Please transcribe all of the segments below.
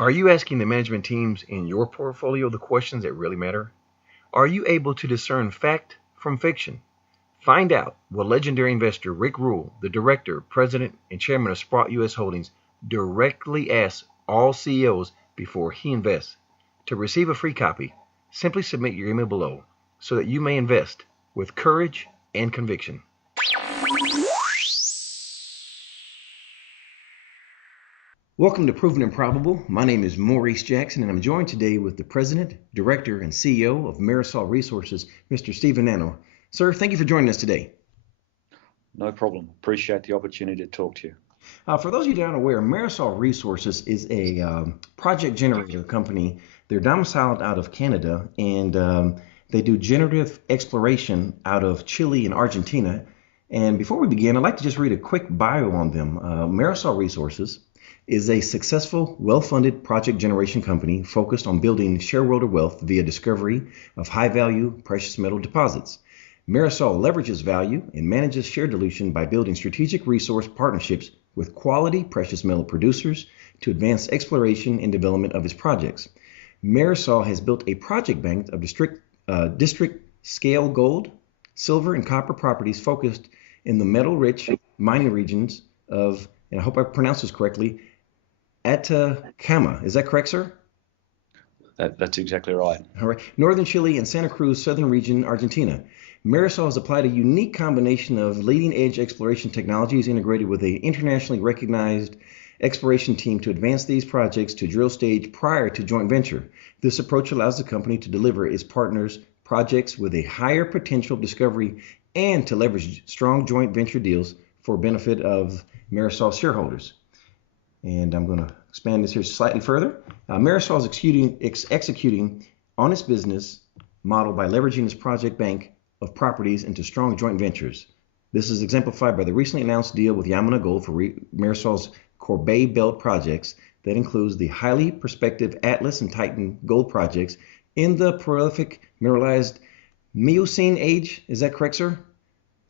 Are you asking the management teams in your portfolio the questions that really matter? Are you able to discern fact from fiction? Find out what legendary investor Rick Rule, the director, president, and chairman of Sprott U.S. Holdings, directly asks all CEOs before he invests. To receive a free copy, simply submit your email below so that you may invest with courage and conviction. Welcome to Proven and Probable. My name is Maurice Jackson, and I'm joined today with the President, Director, and CEO of Mirasol Resources, Mr. Stephen Nano. Sir, thank you for joining us today. No problem. Appreciate the opportunity to talk to you. For those of you that aren't aware, Mirasol Resources is a project generator company. They're domiciled out of Canada, and they do generative exploration out of Chile and Argentina. And before we begin, I'd like to just read a quick bio on them. Mirasol Resources is a successful, well-funded project generation company focused on building shareholder wealth via discovery of high-value precious metal deposits. Mirasol leverages value and manages share dilution by building strategic resource partnerships with quality precious metal producers to advance exploration and development of its projects. Mirasol has built a project bank of district-scale gold, silver, and copper properties focused in the metal-rich mining regions of, and I hope I pronounced this correctly, Atacama. Is that correct, sir? That's exactly right. All right. Northern Chile and Santa Cruz, southern region, Argentina. Mirasol has applied a unique combination of leading-edge exploration technologies integrated with an internationally recognized exploration team to advance these projects to drill stage prior to joint venture. This approach allows the company to deliver its partners projects with a higher potential of discovery and to leverage strong joint venture deals for benefit of Mirasol shareholders. And I'm going to expand this here slightly further. Mirasol is executing on its business model by leveraging its project bank of properties into strong joint ventures. This is exemplified by the recently announced deal with Yamana Gold for Mirasol's Gorbea Belt projects that includes the highly prospective Atlas and Titan gold projects in the prolific mineralized Miocene age. Is that correct, sir?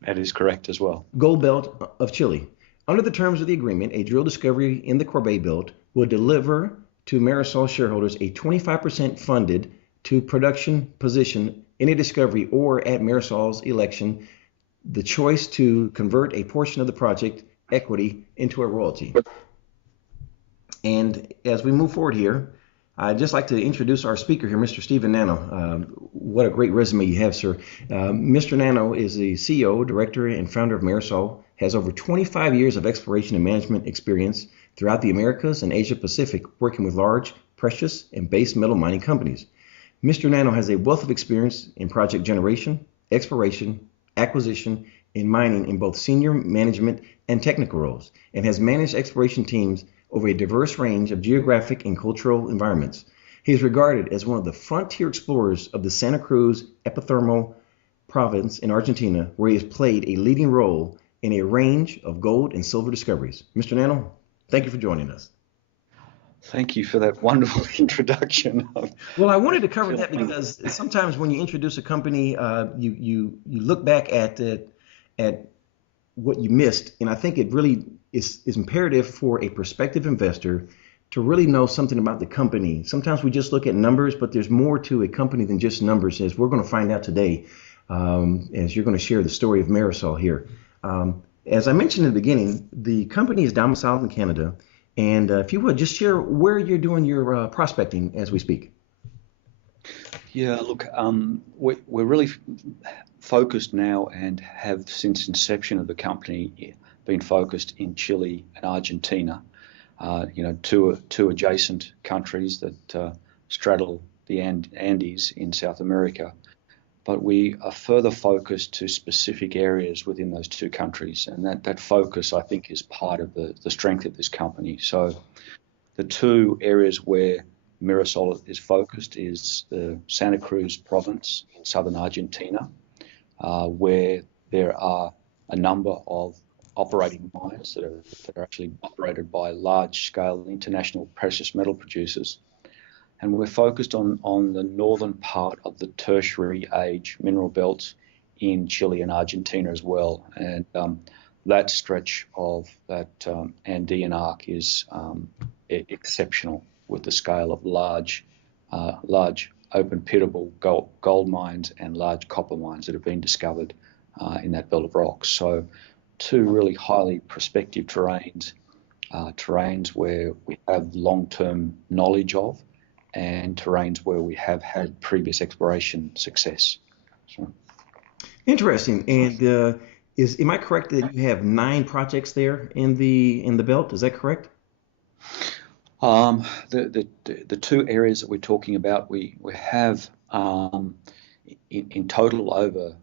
That is correct as well. Gold Belt of Chile. Under the terms of the agreement, a drill discovery in the Gorbea Belt will deliver to Mirasol shareholders a 25% funded to production position in a discovery or at Mirasol's election, the choice to convert a portion of the project equity into a royalty. And as we move forward here, I'd just like to introduce our speaker here, Mr. Stephen Nano. What a great resume you have, sir. Mr. Nano is the CEO, director, and founder of Mirasol, has over 25 years of exploration and management experience throughout the Americas and Asia Pacific, working with large, precious, and base metal mining companies. Mr. Nano has a wealth of experience in project generation, exploration, acquisition, and mining in both senior management and technical roles, and has managed exploration teams over a diverse range of geographic and cultural environments. He is regarded as one of the frontier explorers of the Santa Cruz Province in Argentina, where he has played a leading role in a range of gold and silver discoveries. Mr. Nano, thank you for joining us. Thank you for that wonderful introduction. Well, I wanted to cover that because sometimes when you introduce a company, you look back at what you missed, and I think it really is imperative for a prospective investor to really know something about the company. Sometimes we just look at numbers, but there's more to a company than just numbers, as we're going to find out today, as you're going to share the story of Mirasol here. As I mentioned in the beginning, the company is domiciled in Canada. And if you would, just share where you're doing your prospecting as we speak. Yeah, look, we're really focused now and have since inception of the company been focused in Chile and Argentina, two adjacent countries that straddle the Andes in South America. But we are further focused to specific areas within those two countries, and that focus, I think, is part of the strength of this company. So the two areas where Mirasol is focused is the Santa Cruz Province in southern Argentina, where there are a number of operating mines that are actually operated by large-scale international precious metal producers. And we're focused on the northern part of the tertiary age mineral belts in Chile and Argentina as well. And that stretch of that Andean arc is exceptional. with the scale of large open pitable gold mines and large copper mines that have been discovered in that belt of rocks. So two really highly prospective terrains where we have long-term knowledge of, and terrains where we have had previous exploration success. So. Interesting. And am I correct that you have 9 projects there in the belt? Is that correct? The two areas that we're talking about, we have in total over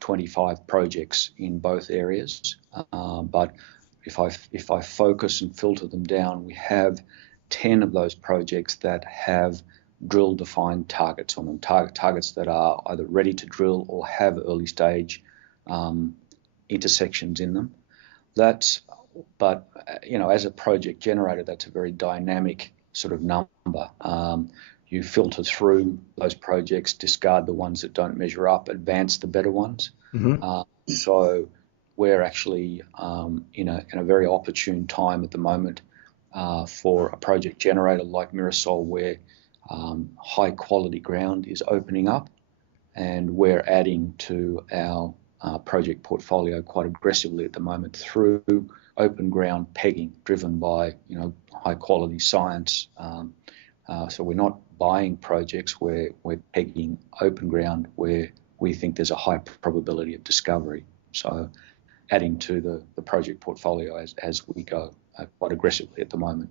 25 projects in both areas. But if I focus and filter them down, we have 10 of those projects that have drill-defined targets on them, targets that are either ready to drill or have early stage intersections in them. But as a project generator, that's a very dynamic sort of number. You filter through those projects, discard the ones that don't measure up, advance the better ones. Mm-hmm. So we're actually in a very opportune time at the moment for a project generator like Mirasol, where high quality ground is opening up, and we're adding to our project portfolio quite aggressively at the moment through open ground pegging, driven by high quality science. So we're not buying projects, we're pegging open ground where we think there's a high probability of discovery. So adding to the project portfolio as we go quite aggressively at the moment.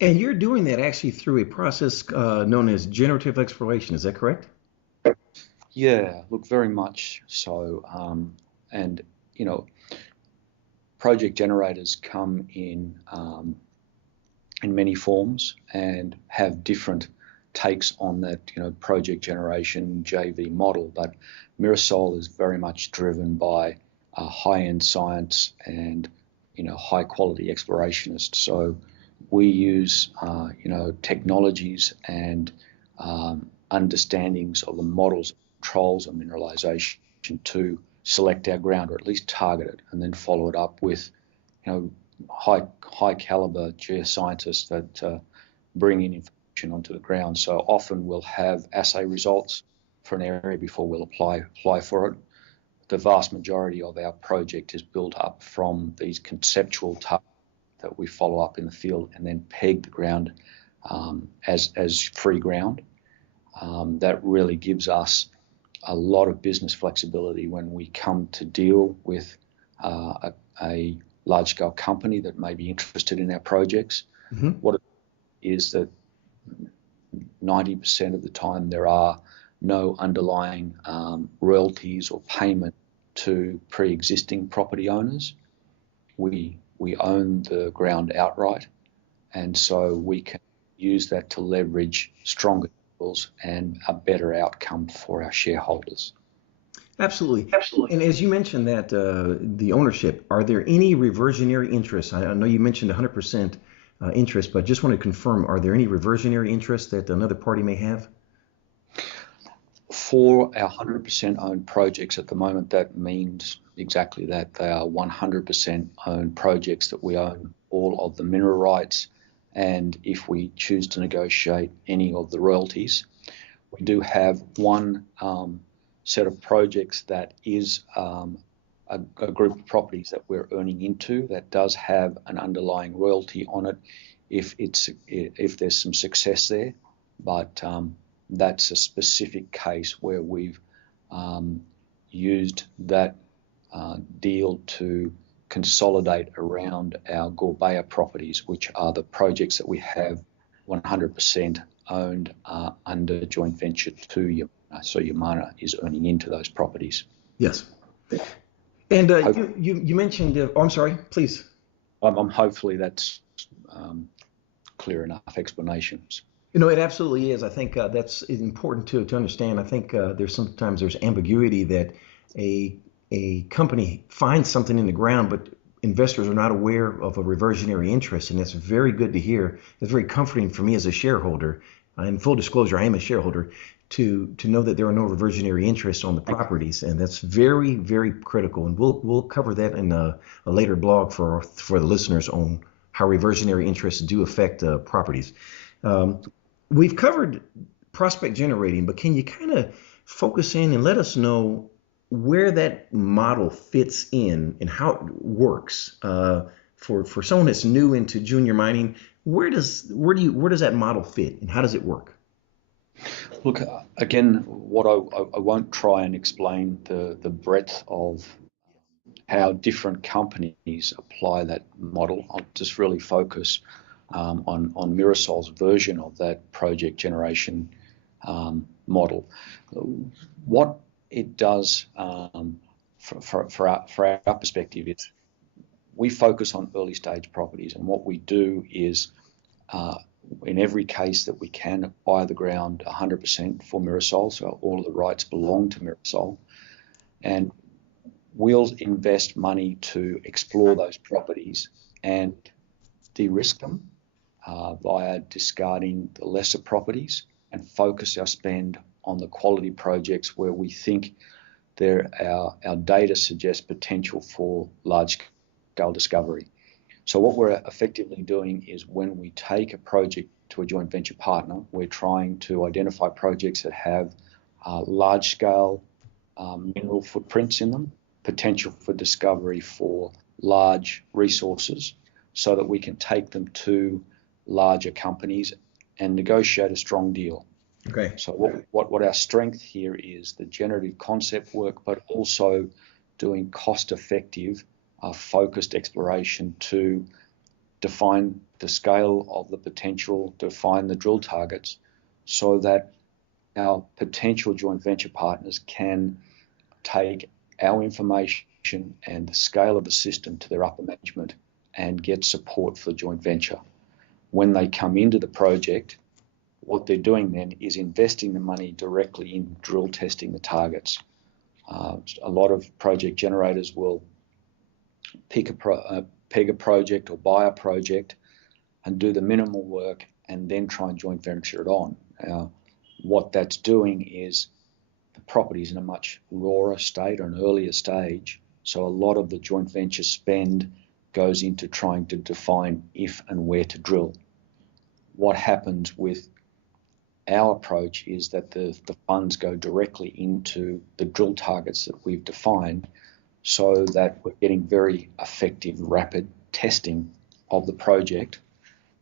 And you're doing that actually through a process known as generative exploration, is that correct? Yeah, look, very much so. And project generators come in many forms and have different takes on that project generation JV model. But Mirasol is very much driven by high-end science and high quality explorationists. So we use technologies and understandings of the models, controls of mineralization to select our ground, or at least target it, and then follow it up with high caliber geoscientists that bring in information onto the ground. So often we'll have assay results for an area before we'll apply for it. The vast majority of our project is built up from these conceptual targets that we follow up in the field and then peg the ground as free ground. That really gives us a lot of business flexibility when we come to deal with a large-scale company that may be interested in our projects. Mm-hmm. What it is that 90% of the time there are no underlying royalties or payment to pre-existing property owners. We own the ground outright, and so we can use that to leverage stronger deals and a better outcome for our shareholders. Absolutely. And as you mentioned that the ownership, are there any reversionary interests? I know you mentioned 100% interest, but just want to confirm, are there any reversionary interests that another party may have? For our 100% owned projects at the moment, that means exactly that. They are 100% owned projects that we own all of the mineral rights, and if we choose to negotiate any of the royalties. We do have one set of projects that is a group of properties that we're earning into that does have an underlying royalty on it if there's some success there, but that's a specific case where we've used that deal to consolidate around our Gorbea properties, which are the projects that we have 100% owned under joint venture to Yamana. So Yamana is earning into those properties. Yes. And you mentioned, I'm sorry, please. I'm hopefully that's clear enough explanations. It absolutely is. I think that's important to understand. I think there's ambiguity that a company finds something in the ground, but investors are not aware of a reversionary interest, and that's very good to hear. It's very comforting for me as a shareholder. In full disclosure, I am a shareholder, to know that there are no reversionary interests on the properties, and that's very, very critical. And we'll cover that in a later blog for the listeners on how reversionary interests do affect properties. Um, we've covered prospect generating, but can you kind of focus in and let us know where that model fits in and how it works for someone that's new into junior mining? Where does that model fit and how does it work? Look, again, what I won't try and explain the breadth of how different companies apply that model. I'll just really focus on Mirasol's version of that project generation model. What it does for our perspective is we focus on early stage properties, and what we do is in every case that we can acquire the ground 100% for Mirasol, so all of the rights belong to Mirasol, and we'll invest money to explore those properties and de-risk them via discarding the lesser properties and focus our spend on the quality projects where we think our data suggests potential for large-scale discovery. So what we're effectively doing is when we take a project to a joint venture partner, we're trying to identify projects that have large-scale mineral footprints in them, potential for discovery for large resources, so that we can take them to larger companies and negotiate a strong deal. Okay. So what our strength here is the generative concept work, but also doing cost-effective, focused exploration to define the scale of the potential, define the drill targets, so that our potential joint venture partners can take our information and the scale of the system to their upper management and get support for the joint venture. When they come into the project, what they're doing then is investing the money directly in drill testing the targets. A lot of project generators will peg a project or buy a project and do the minimal work and then try and joint venture it on. What that's doing is the property's in a much rawer state or an earlier stage, so a lot of the joint venture spend goes into trying to define if and where to drill. What happens with our approach is that the funds go directly into the drill targets that we've defined, so that we're getting very effective, rapid testing of the project,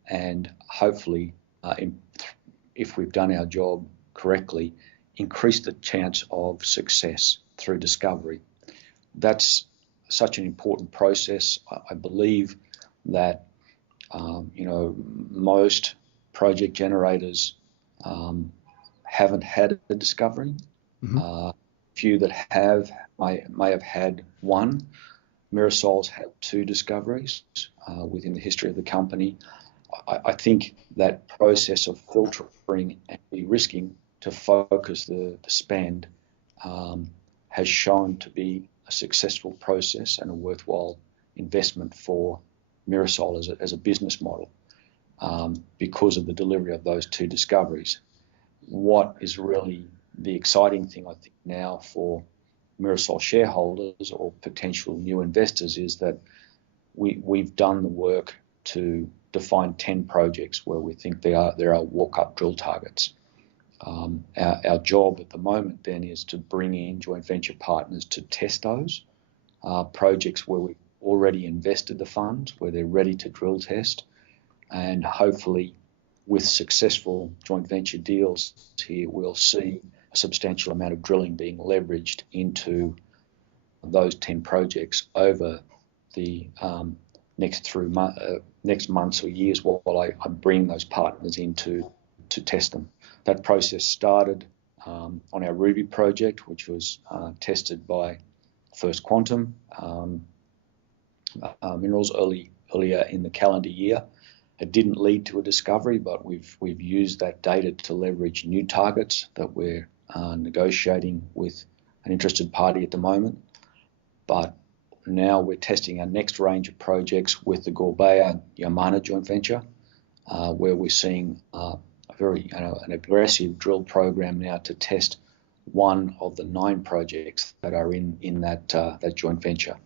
and hopefully, if we've done our job correctly, increase the chance of success through discovery. That's such an important process. I believe that most project generators haven't had a discovery. Mm-hmm. Few that have may have had one. Mirasol's had 2 discoveries within the history of the company. I think that process of filtering and de-risking to focus the spend has shown to be a successful process and a worthwhile investment for Mirasol as a business model because of the delivery of those 2 discoveries. What is really the exciting thing, I think, now for Mirasol shareholders or potential new investors is that we've done the work to define 10 projects where we think there are walk-up drill targets. Our job at the moment then is to bring in joint venture partners to test those projects where we've already invested the funds, where they're ready to drill test, and hopefully with successful joint venture deals here, we'll see a substantial amount of drilling being leveraged into those 10 projects over the next months or years while I bring those partners in to test them. That process started on our Rubi project, which was tested by First Quantum Minerals earlier in the calendar year. It didn't lead to a discovery, but we've used that data to leverage new targets that we're negotiating with an interested party at the moment. But now we're testing our next range of projects with the Gorbea Yamana joint venture, where we're seeing an aggressive drill program now to test one of the 9 projects that are in that joint venture.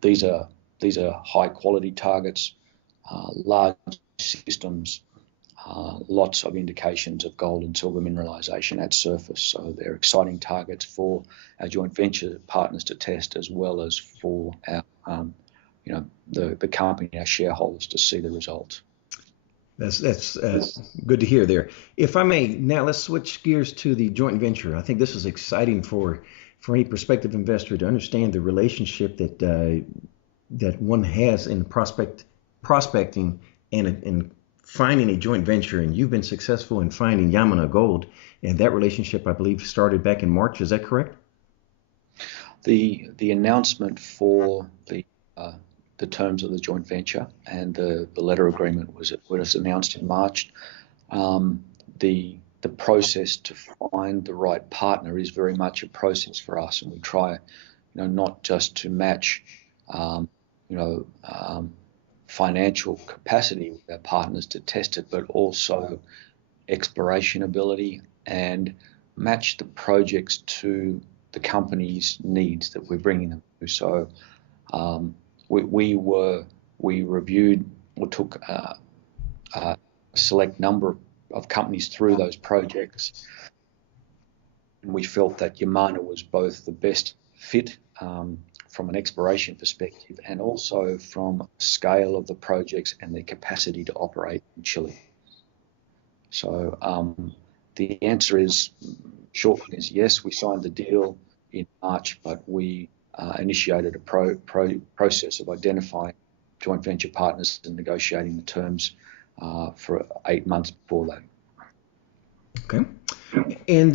These are high quality targets, large systems, lots of indications of gold and silver mineralization at surface. So they're exciting targets for our joint venture partners to test, as well as for our, the company, our shareholders, to see the results. That's good to hear there. If I may, now let's switch gears to the joint venture. I think this is exciting for any prospective investor to understand the relationship that one has in prospecting and finding a joint venture. And you've been successful in finding Yamana Gold, and that relationship, I believe, started back in March. Is that correct? The announcement for the terms of the joint venture and the letter agreement was announced in March. The process to find the right partner is very much a process for us, and we try, not just to match, financial capacity with our partners to test it, but also exploration ability, and match the projects to the company's needs that we're bringing them to. So we reviewed or took a select number of companies through those projects, and we felt that Yamana was both the best fit from an exploration perspective, and also from scale of the projects and their capacity to operate in Chile. So the answer is, short one is yes, we signed the deal in March, but we initiated a process of identifying joint venture partners and negotiating the terms for 8 months before that. Okay. And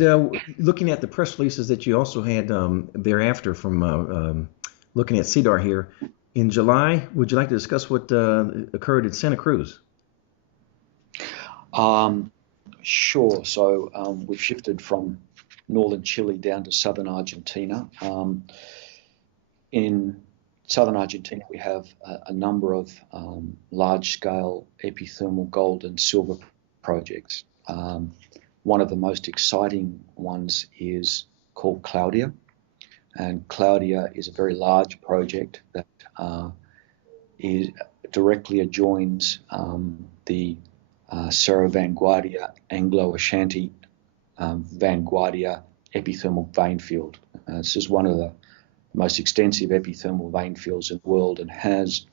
looking at the press releases that you also had thereafter from looking at CDAR here, in July, would you like to discuss what occurred at Santa Cruz? Sure. So we've shifted from northern Chile down to southern Argentina. In southern Argentina, we have a number of large-scale epithermal gold and silver projects. One of the most exciting ones is called Claudia, and Claudia is a very large project that directly adjoins the Cerro Vanguardia Anglo-Ashanti Vanguardia epithermal vein field. This is one of the most extensive epithermal vein fields in the world, and has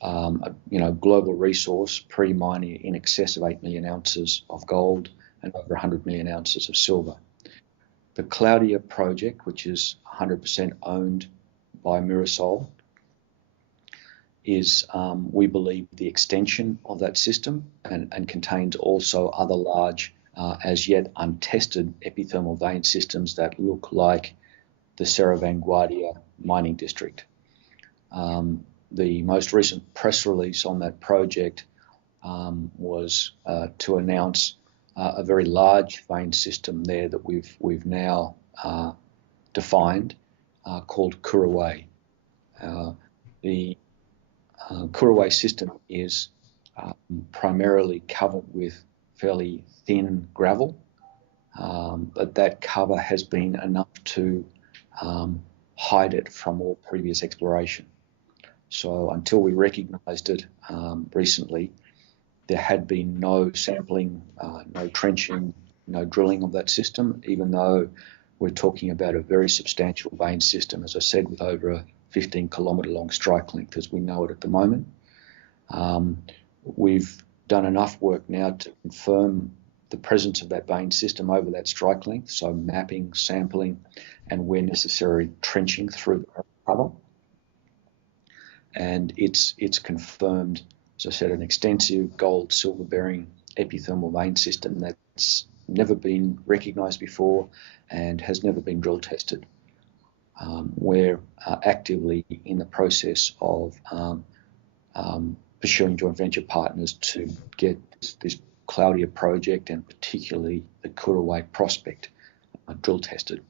global resource pre-mining in excess of 8 million ounces of gold and over 100 million ounces of silver. The Claudia project, which is 100% owned by Mirasol, is, we believe, the extension of that system, and contains also other large, as yet untested epithermal vein systems that look like the Cerro Vanguardia mining district. The most recent press release on that project was to announce a very large vein system there that we've now defined, called Kuraway. The Kuraway system is primarily covered with fairly thin gravel, but that cover has been enough to hide it from all previous exploration. So until we recognized it recently, there had been no sampling, no trenching, no drilling of that system, even though we're talking about a very substantial vein system, as I said, with over a 15-kilometre long strike length as we know it at the moment. We've done enough work now to confirm the presence of that vein system over that strike length, so mapping, sampling, and where necessary, trenching through the cover. And it's confirmed, as I said, an extensive gold, silver bearing epithermal vein system that's never been recognised before and has never been drill tested. We're actively in the process of pursuing joint venture partners to get this Claudia project, and particularly the Kuraway prospect, drill tested.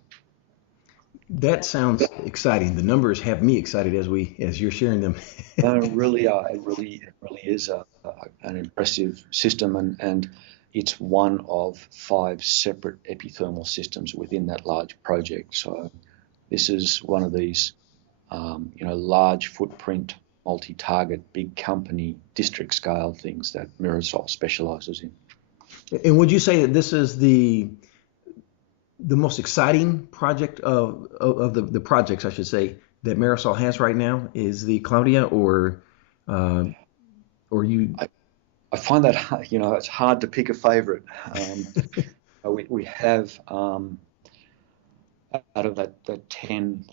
That sounds exciting. The numbers have me excited as you're sharing them. They really are. It really is an impressive system, and it's one of 5 separate epithermal systems within that large project. So this is one of these, large footprint, multi-target, big company, district scale things that Mirasol specialises in. And would you say that this is the most exciting project of the projects, I should say, that Mirasol has right now is the Claudia, uh, or you? I find that it's hard to pick a favorite. We have out of that 10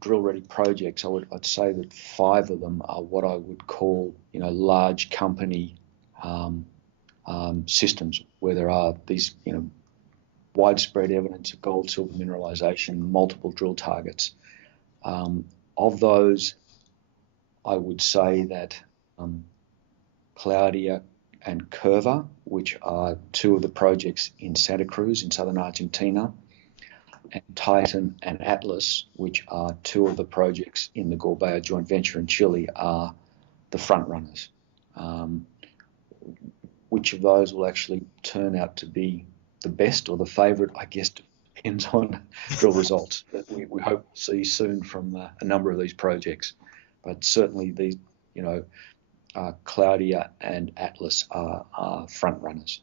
drill ready projects, I'd say that 5 of them are what I would call large company systems where there are these widespread evidence of gold silver mineralization, multiple drill targets. Of those, I would say that Claudia and Curva, which are 2 of the projects in Santa Cruz in southern Argentina, and Titan and Atlas, which are 2 of the projects in the Gorbea joint venture in Chile, are the front runners. Which of those will actually turn out to be the best or the favourite, I guess, depends on drill results that we hope to see soon from a number of these projects. But certainly these, Claudia and Atlas are front runners.